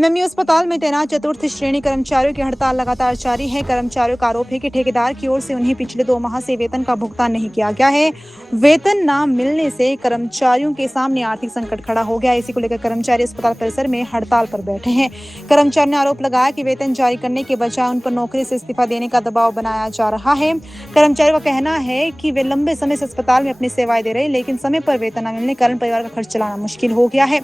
MMU अस्पताल में तैनात चतुर्थ श्रेणी कर्मचारियों की हड़ताल लगातार जारी है। कर्मचारियों का आरोप है कि ठेकेदार की ओर से उन्हें पिछले 2 माह से वेतन का भुगतान नहीं किया गया है। वेतन न मिलने से कर्मचारियों के सामने आर्थिक संकट खड़ा हो गया। इसी को लेकर कर्मचारी अस्पताल परिसर में हड़ताल पर बैठे हैं। कर्मचारी ने आरोप लगाया कि वेतन जारी करने के बजाय उन पर नौकरी से इस्तीफा देने का दबाव बनाया जा रहा है। कर्मचारियों का कहना है कि वे लंबे समय से अस्पताल में अपनी सेवाएं दे रहे, लेकिन समय पर वेतन न मिलने के कारण परिवार का खर्च चलाना मुश्किल हो गया है।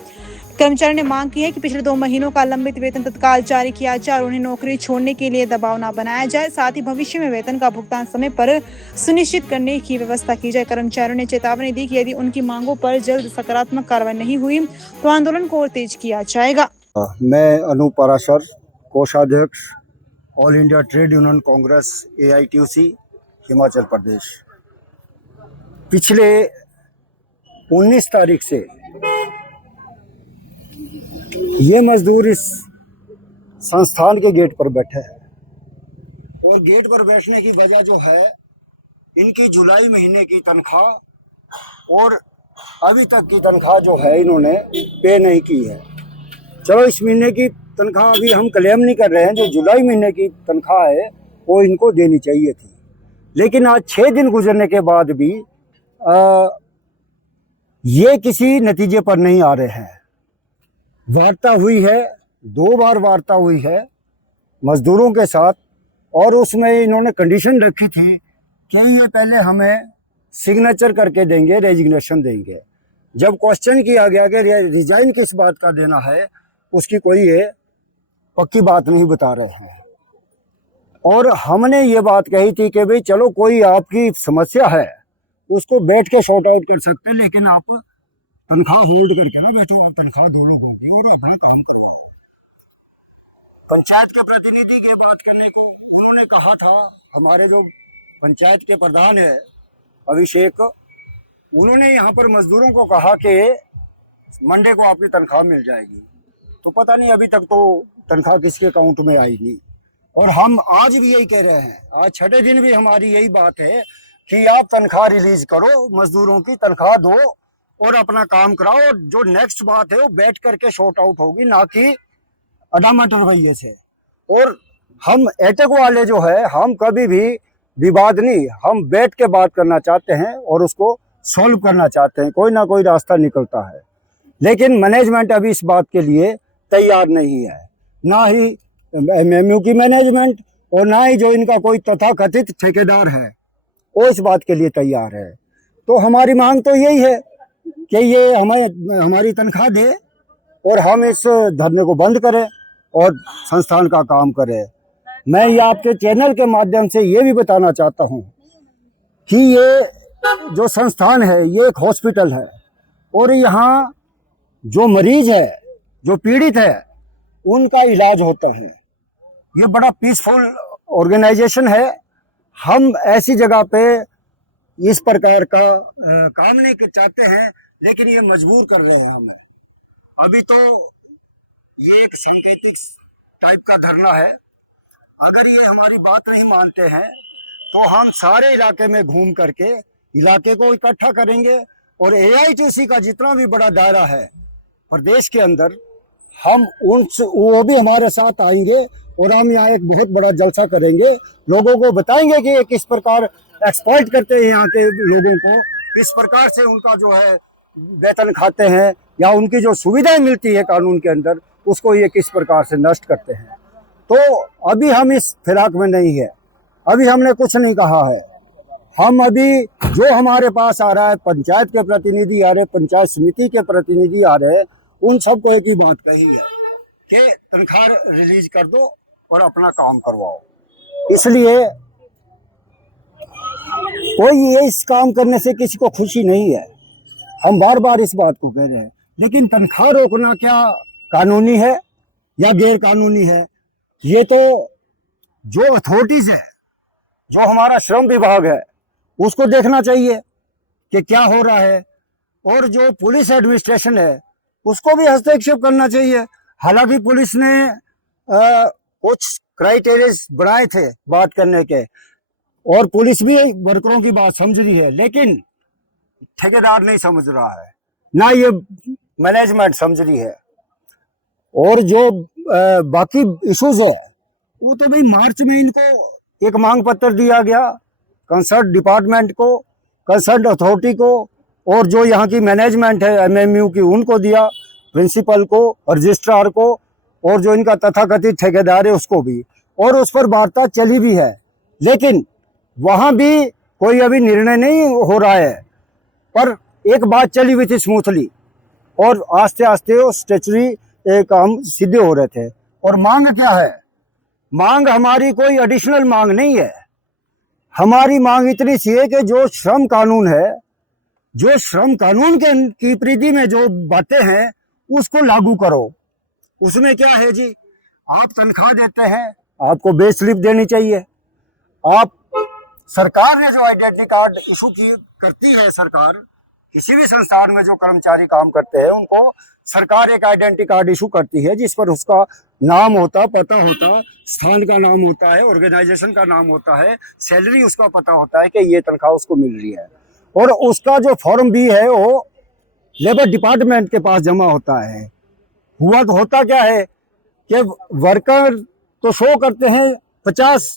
कर्मचारी ने मांग की है कि पिछले 2 महीनों का लंबित वेतन तत्काल जारी किया जाए और उन्हें नौकरी छोड़ने के लिए दबाव न बनाया जाए। साथ ही भविष्य में वेतन का भुगतान समय पर सुनिश्चित करने की व्यवस्था की जाए। कर्मचारियों ने चेतावनी दी कि यदि उनकी मांगों पर जल्द सकारात्मक कार्रवाई नहीं हुई तो आंदोलन को और तेज किया जाएगा। मैं अनूप पाराशर, कोषाध्यक्ष all India trade union congress AITUC Himachal Pradesh. पिछले 19 तारीख से ये मजदूर इस संस्थान के गेट पर बैठे हैं और गेट पर बैठने की वजह जो है, इनकी जुलाई महीने की तनख्वाह और अभी तक की तनख्वाह जो है इन्होंने पे नहीं की है। चलो, इस महीने की तनख्वाह अभी हम क्लेम नहीं कर रहे हैं, जो जुलाई महीने की तनख्वाह है वो इनको देनी चाहिए थी। लेकिन आज 6 दिन गुजरने के बाद भी ये किसी नतीजे पर नहीं आ रहे हैं। वार्ता हुई है, 2 बार वार्ता हुई है मजदूरों के साथ, और उसमें इन्होंने कंडीशन रखी थी कि ये पहले हमें सिग्नेचर करके देंगे, रेजिग्नेशन देंगे। जब क्वेश्चन किया गया कि रिजाइन किस बात का देना है, उसकी कोई ये पक्की बात नहीं बता रहे हैं। और हमने ये बात कही थी कि भाई चलो, कोई आपकी समस्या है उसको बैठ के सॉर्ट आउट कर सकते हैं, लेकिन आप तनख्वाह होल्ड करके ना बैठो, आप तनख्वाह 2 लोगों की और अपना काम करो। पंचायत के प्रतिनिधि की बात करने को उन्होंने कहा था, हमारे जो पंचायत के प्रधान है अभिषेक, उन्होंने यहाँ पर मजदूरों को कहा कि मंडे को आपकी तनख्वाह मिल जाएगी। तो पता नहीं अभी तक तो तनख्वाह किसके अकाउंट में आई नहीं। और हम आज भी यही कह रहे हैं, आज 6ठे दिन भी हमारी यही बात है कि आप तनख्वाह रिलीज करो, मजदूरों की तनख्वाह दो और अपना काम कराओ। और जो नेक्स्ट बात है वो बैठ करके शॉर्ट आउट होगी, ना कि अडामट रवैये से। और हम एटेक वाले जो है, हम कभी भी विवाद नहीं, हम बैठ के बात करना चाहते हैं और उसको सॉल्व करना चाहते हैं, कोई ना कोई रास्ता निकलता है। लेकिन मैनेजमेंट अभी इस बात के लिए तैयार नहीं है, ना ही एमएमयू की मैनेजमेंट और ना ही जो इनका कोई तथाकथित ठेकेदार है वो इस बात के लिए तैयार है। तो हमारी मांग तो यही है कि ये हमें हमारी तनख्वाह दे और हम इस धरने को बंद करें और संस्थान का काम करें। मैं ये आपके चैनल के माध्यम से ये भी बताना चाहता हूँ कि ये जो संस्थान है ये एक हॉस्पिटल है और यहाँ जो मरीज है, जो पीड़ित है, उनका इलाज होता है। ये बड़ा पीसफुल ऑर्गेनाइजेशन है। हम ऐसी जगह पे इस प्रकार का काम नहीं चाहते हैं, लेकिन ये मजबूर कर रहे हैं हमें। अभी तो ये एक सांकेतिक टाइप का धरना है। अगर ये हमारी बात नहीं मानते हैं तो हम सारे इलाके में घूम करके इलाके को इकट्ठा करेंगे और AITUC का जितना भी बड़ा दायरा है प्रदेश के अंदर, हम वो भी हमारे साथ आएंगे और हम यहाँ एक बहुत बड़ा जलसा करेंगे। लोगों को बताएंगे कि ये किस प्रकार एक्सप्लॉइट करते हैं यहाँ के लोगों को, किस प्रकार से उनका जो है वेतन खाते हैं या उनकी जो सुविधाएं मिलती है कानून के अंदर, उसको ये किस प्रकार से नष्ट करते हैं। तो अभी हम इस फिराक में नहीं है, अभी हमने कुछ नहीं कहा है। हम अभी जो हमारे पास आ रहा है, पंचायत के प्रतिनिधि आ रहे, पंचायत समिति के प्रतिनिधि आ रहे, उन सबको एक ही बात कही है कि तनख्वाह रिलीज कर दो और अपना काम करवाओ। इसलिए कोई ये इस काम करने से किसी को खुशी नहीं है, हम बार बार इस बात को कह रहे हैं। लेकिन तनख्वाह रोकना क्या कानूनी है या गैर कानूनी है, ये तो जो अथॉरिटीज है, जो हमारा श्रम विभाग है, उसको देखना चाहिए कि क्या हो रहा है। और जो पुलिस एडमिनिस्ट्रेशन है उसको भी हस्तक्षेप करना चाहिए। हालांकि पुलिस ने कुछ क्राइटेरिया बनाए थे बात करने के और पुलिस भी वर्करों की बात समझ रही है, लेकिन ठेकेदार नहीं समझ रहा है, ना ये मैनेजमेंट समझ रही है। और जो बाकी इश्यूज है वो तो भाई मार्च में इनको एक मांग पत्र दिया गया कंसर्न डिपार्टमेंट को, कंसर्न अथॉरिटी को, और जो यहाँ की मैनेजमेंट है एमएमयू की उनको दिया, प्रिंसिपल को, रजिस्ट्रार को, और जो इनका तथाकथित ठेकेदार है उसको भी, और उस पर वार्ता चली भी है, लेकिन वहाँ भी कोई अभी निर्णय नहीं हो रहा है। पर एक बात चली हुई थी स्मूथली, और आस्ते आस्ते वो स्टेचुरी काम सीधे हो रहे थे। और मांग क्या है? मांग हमारी कोई एडिशनल मांग नहीं है। हमारी मांग इतनी सी है कि जो श्रम कानून है, जो श्रम कानून की परिधि में जो बातें हैं उसको लागू करो। उसमें क्या है जी, आप तनख्वाह देते हैं, आपको पे स्लिप देनी चाहिए। आप सरकार ने जो आइडेंटिटी कार्ड इशू की करती है, सरकार किसी भी संस्थान में जो कर्मचारी काम करते हैं उनको सरकार एक आइडेंटिटी कार्ड इशू करती है, जिस पर उसका नाम होता, पता होता, स्थान का नाम होता है, ऑर्गेनाइजेशन का नाम होता है, सैलरी उसका पता होता है कि ये तनख्वाह उसको मिल रही है। और उसका जो फॉर्म भी है वो लेबर डिपार्टमेंट के पास जमा होता है। होता क्या है कि वर्कर तो शो करते हैं 50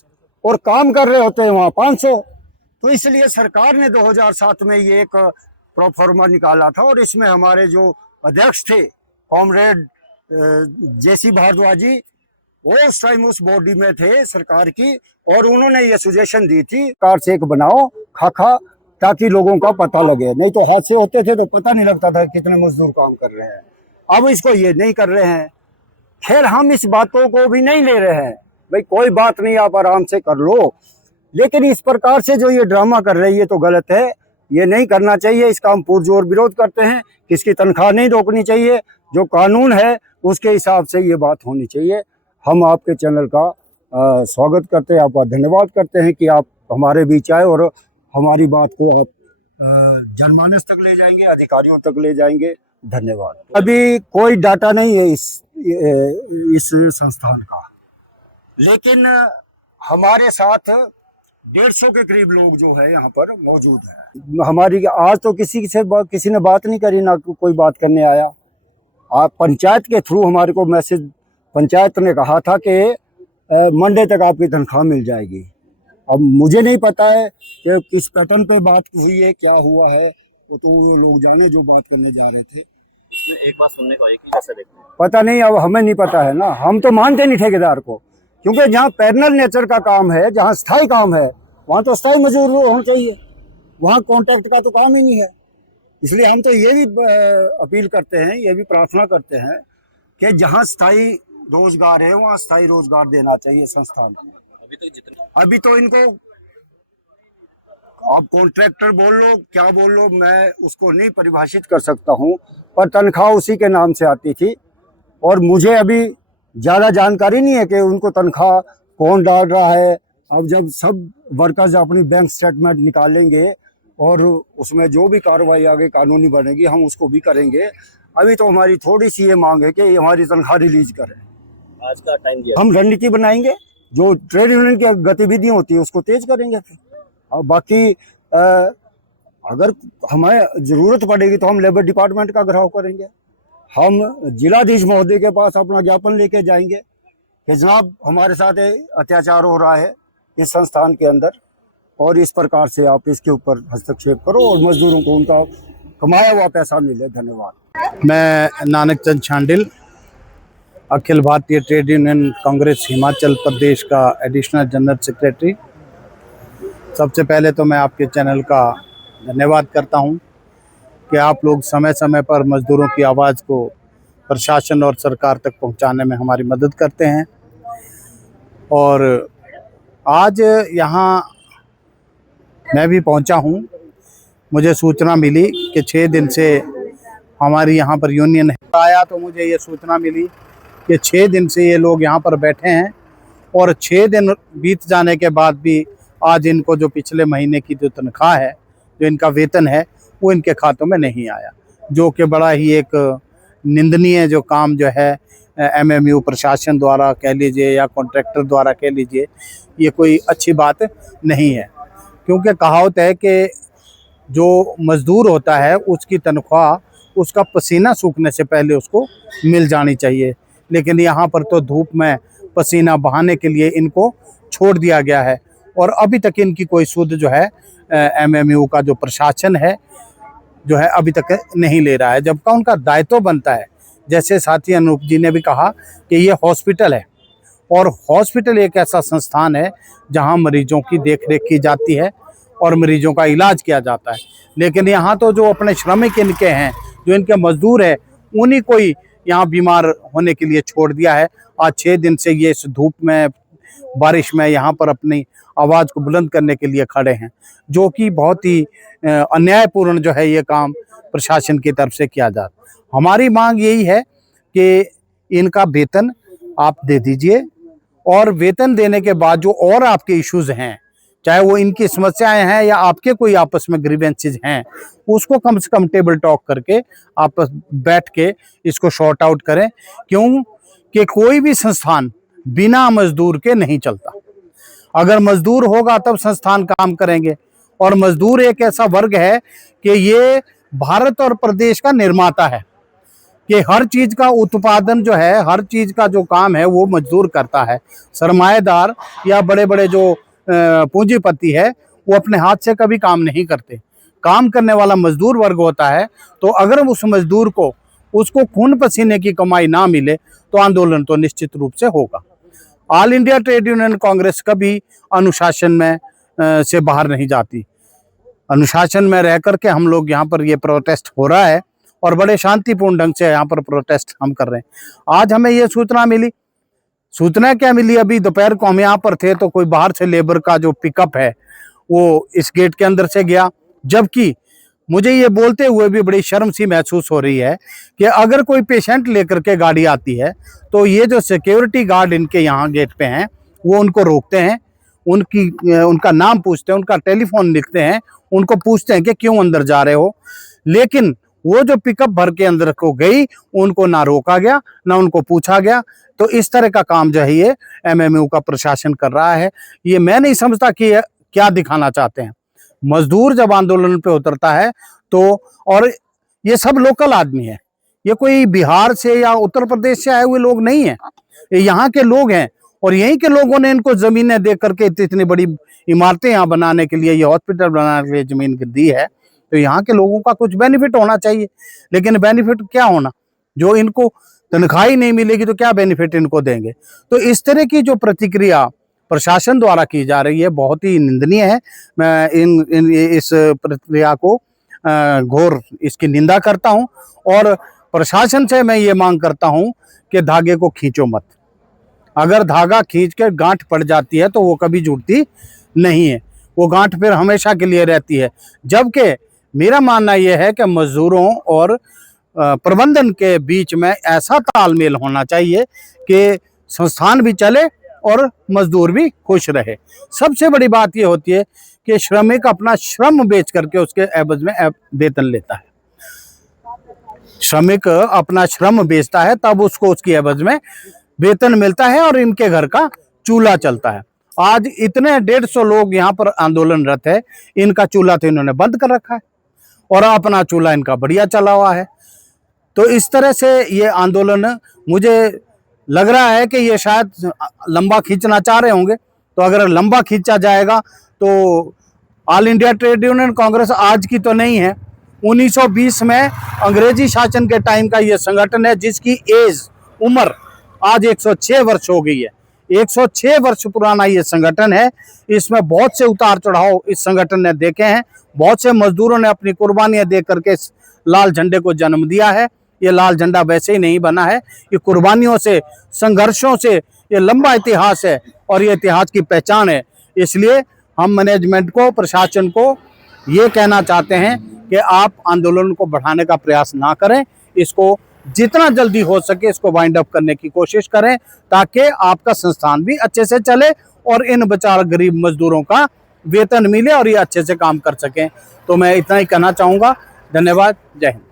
और काम कर रहे होते हैं वहाँ 500। तो इसलिए सरकार ने 2007 में ये एक प्रोफार्मा निकाला था, और इसमें हमारे जो अध्यक्ष थे कॉमरेड जेसी भारद्वाजी, वो उस टाइम उस बॉडी में थे सरकार की, और उन्होंने ये सुजेशन दी थी कार से एक बनाओ खाका, ताकि लोगों का पता लगे। नहीं तो हादसे होते थे तो पता नहीं लगता था कितने मजदूर काम कर रहे हैं। अब इसको ये नहीं कर रहे हैं। खैर हम इस बातों को भी नहीं ले रहे हैं, भाई कोई बात नहीं, आप आराम से कर लो, लेकिन इस प्रकार से जो ये ड्रामा कर रही है तो गलत है, ये नहीं करना चाहिए। इसका हम पुरजोर विरोध करते हैं। किसकी तनख्वाह नहीं रोकनी चाहिए, जो कानून है उसके हिसाब से ये बात होनी चाहिए। हम आपके चैनल का स्वागत करते हैं, आपका धन्यवाद करते हैं कि आप हमारे बीच आए और हमारी बात को आप जनमानस तक ले जाएंगे, अधिकारियों तक ले जाएंगे। धन्यवाद। अभी कोई डाटा नहीं है इस संस्थान का, लेकिन हमारे साथ 150 के करीब लोग जो है यहाँ पर मौजूद है। हमारी आज तो किसी ने बात नहीं करी, ना कोई बात करने आया। आप पंचायत के थ्रू हमारे को मैसेज, पंचायत ने कहा था कि मंडे तक आपकी तनख्वाह मिल जाएगी। अब मुझे नहीं पता है कि किस पैटर्न पे बात हुई है, क्या हुआ है, वो तो वो लोग जाने जो बात करने जा रहे थे। एक बात सुनने को आई कि कैसे देखते हैं? पता नहीं, अब हमें नहीं पता है ना, हम तो मानते नहीं ठेकेदार को, क्योंकि जहाँ पैरेलल नेचर का काम है, जहाँ स्थायी काम है, वहाँ तो स्थायी मजदूर होना चाहिए, वहाँ कॉन्ट्रैक्ट का तो काम ही नहीं है। इसलिए हम तो ये भी अपील करते हैं, ये भी प्रार्थना करते हैं कि जहाँ स्थायी रोजगार है वहाँ स्थायी रोजगार देना चाहिए संस्थान को। अभी तो इनको आप कॉन्ट्रैक्टर बोल लो, क्या बोल लो, मैं उसको नहीं परिभाषित कर सकता हूँ, पर तनख्वाह उसी के नाम से आती थी। और मुझे अभी ज़्यादा जानकारी नहीं है कि उनको तनख्वाह कौन डाल रहा है। अब जब सब वर्कर्स अपनी बैंक स्टेटमेंट निकालेंगे और उसमें जो भी कार्रवाई आगे कानूनी बनेगी हम उसको भी करेंगे। अभी तो हमारी थोड़ी सी ये मांग है कि हमारी तनख्वाह रिलीज करें। आज का टाइम दिया, हम रणनीति बनाएंगे, जो ट्रेड यूनियन की गतिविधियां होती है उसको तेज करेंगे फिर। और बाकी अगर हमें जरूरत पड़ेगी तो हम लेबर डिपार्टमेंट का घेराव करेंगे। हम जिलाधीश महोदय के पास अपना ज्ञापन लेके जाएंगे कि जनाब हमारे साथ अत्याचार हो रहा है इस संस्थान के अंदर, और इस प्रकार से आप इसके ऊपर हस्तक्षेप करो और मजदूरों को उनका कमाया हुआ पैसा मिले। धन्यवाद। मैं नानक चंद छांडिल, अखिल भारतीय ट्रेड यूनियन कांग्रेस हिमाचल प्रदेश का एडिशनल जनरल सेक्रेटरी। सबसे पहले तो मैं आपके चैनल का धन्यवाद करता हूं कि आप लोग समय समय पर मज़दूरों की आवाज़ को प्रशासन और सरकार तक पहुंचाने में हमारी मदद करते हैं। और आज यहाँ मैं भी पहुंचा हूं, मुझे सूचना मिली कि 6 दिन से हमारी यहाँ पर यूनियन आया, तो मुझे ये सूचना मिली कि 6 दिन से ये लोग यहाँ पर बैठे हैं और 6 दिन बीत जाने के बाद भी आज इनको जो पिछले महीने की जो तनख्वाह है, जो इनका वेतन है, वो इनके खातों में नहीं आया, जो कि बड़ा ही एक निंदनीय जो काम जो है एमएमयू प्रशासन द्वारा कह लीजिए या कॉन्ट्रैक्टर द्वारा कह लीजिए, ये कोई अच्छी बात नहीं है। क्योंकि कहावत है कि जो मज़दूर होता है उसकी तनख्वाह उसका पसीना सूखने से पहले उसको मिल जानी चाहिए। लेकिन यहाँ पर तो धूप में पसीना बहाने के लिए इनको छोड़ दिया गया है और अभी तक इनकी कोई सुध जो है एमएमयू का जो प्रशासन है जो है अभी तक नहीं ले रहा है, जबकि उनका दायित्व बनता है। जैसे साथी अनूप जी ने भी कहा कि ये हॉस्पिटल है और हॉस्पिटल एक ऐसा संस्थान है जहां मरीजों की देखरेख की जाती है और मरीजों का इलाज किया जाता है, लेकिन यहाँ तो जो अपने श्रमिक इनके हैं, जो इनके मजदूर है, उन्हीं को ही यहाँ बीमार होने के लिए छोड़ दिया है। आज 6 दिन से ये इस धूप में बारिश में यहाँ पर अपनी आवाज़ को बुलंद करने के लिए खड़े हैं, जो कि बहुत ही अन्यायपूर्ण जो है ये काम प्रशासन की तरफ से किया जाता। हमारी मांग यही है कि इनका वेतन आप दे दीजिए और वेतन देने के बाद जो और आपके इश्यूज हैं, चाहे वो इनकी समस्याएं हैं या आपके कोई आपस में ग्रीवेंसेस हैं, उसको कम से कम टेबल टॉक करके आप बैठ के इसको शॉर्ट आउट करें। क्यों कि कोई भी संस्थान बिना मजदूर के नहीं चलता। अगर मजदूर होगा तब संस्थान काम करेंगे, और मजदूर एक ऐसा वर्ग है कि ये भारत और प्रदेश का निर्माता है, कि हर चीज का उत्पादन जो है, हर चीज का जो काम है वो मजदूर करता है। सरमाएदार या बड़े बड़े जो पूंजीपति है वो अपने हाथ से कभी काम नहीं करते, काम करने वाला मजदूर वर्ग होता है। तो अगर उस मजदूर को उसको खून पसीने की कमाई ना मिले तो आंदोलन तो निश्चित रूप से होगा। All India trade union Congress कभी अनुशासन में से बाहर नहीं जाती। अनुशासन में रह करके हम लोग यहाँ पर ये प्रोटेस्ट हो रहा है और बड़े शांतिपूर्ण ढंग से यहाँ पर प्रोटेस्ट हम कर रहे हैं। आज हमें ये सूचना मिली, सूचना क्या मिली, अभी दोपहर को हम यहाँ पर थे तो कोई बाहर से लेबर का जो पिकअप है वो इस गेट के अंदर से गया, जबकि मुझे ये बोलते हुए भी बड़ी शर्म सी महसूस हो रही है कि अगर कोई पेशेंट लेकर के गाड़ी आती है तो ये जो सिक्योरिटी गार्ड इनके यहाँ गेट पे हैं वो उनको रोकते हैं, उनका नाम पूछते हैं, उनका टेलीफोन लिखते हैं, उनको पूछते हैं कि क्यों अंदर जा रहे हो। लेकिन वो जो पिकअप भर के अंदर को गई उनको ना रोका गया ना उनको पूछा गया। तो इस तरह का काम जो है ये एमएमयू का प्रशासन कर रहा है। ये मैं नहीं समझता कि क्या दिखाना चाहते हैं। मजदूर जब आंदोलन पे उतरता है तो, और ये सब लोकल आदमी है, ये कोई बिहार से या उत्तर प्रदेश से आए हुए लोग नहीं है, ये यहाँ के लोग हैं और यहीं के लोगों ने इनको जमीनें दे करके इतनी बड़ी इमारतें यहाँ बनाने के लिए, ये हॉस्पिटल बनाने के लिए जमीन दी है। तो यहाँ के लोगों का कुछ बेनिफिट होना चाहिए, लेकिन बेनिफिट क्या होना, जो इनको तनख्वाह ही नहीं मिलेगी तो क्या बेनिफिट इनको देंगे। तो इस तरह की जो प्रतिक्रिया प्रशासन द्वारा की जा रही है बहुत ही निंदनीय है। मैं इस प्रतिक्रिया को घोर इसकी निंदा करता हूं और प्रशासन से मैं ये मांग करता हूं कि धागे को खींचो मत। अगर धागा खींच के गांठ पड़ जाती है तो वो कभी जुड़ती नहीं है, वो गांठ फिर हमेशा के लिए रहती है। जबकि मेरा मानना यह है कि मजदूरों और प्रबंधन के बीच में ऐसा तालमेल होना चाहिए कि संस्थान भी चले और मजदूर भी खुश रहे। सबसे बड़ी बात यह होती है कि श्रमिक अपना श्रम बेच करके उसके एवज में वेतन लेता है। श्रमिक अपना श्रम बेचता है तब उसको उसकी एवज में वेतन मिलता है और इनके घर का चूल्हा चलता है। आज इतने 150 लोग यहाँ पर आंदोलनरत है, इनका चूल्हा तो इन्होंने बंद कर रखा है और अपना चूल्हा इनका बढ़िया चला हुआ है। तो इस तरह से ये आंदोलन मुझे लग रहा है कि ये शायद लंबा खींचना चाह रहे होंगे। तो अगर लंबा खींचा जाएगा तो all India trade union Congress आज की तो नहीं है, 1920 में अंग्रेजी शासन के टाइम का ये संगठन है, जिसकी उम्र आज 106 वर्ष हो गई है। 106 वर्ष पुराना ये संगठन है। इसमें बहुत से उतार चढ़ाव इस संगठन ने देखे हैं। बहुत से मजदूरों ने अपनी कुर्बानियां दे करके इस लाल झंडे को जन्म दिया है। ये लाल झंडा वैसे ही नहीं बना है, ये कुर्बानियों से, संघर्षों से ये लंबा इतिहास है और ये इतिहास की पहचान है। इसलिए हम मैनेजमेंट को, प्रशासन को ये कहना चाहते हैं कि आप आंदोलन को बढ़ाने का प्रयास ना करें, इसको जितना जल्दी हो सके इसको वाइंड अप करने की कोशिश करें, ताकि आपका संस्थान भी अच्छे से चले और इन बेचारे गरीब मजदूरों का वेतन मिले और ये अच्छे से काम कर सकें। तो मैं इतना ही कहना चाहूँगा। धन्यवाद। जय हिंद।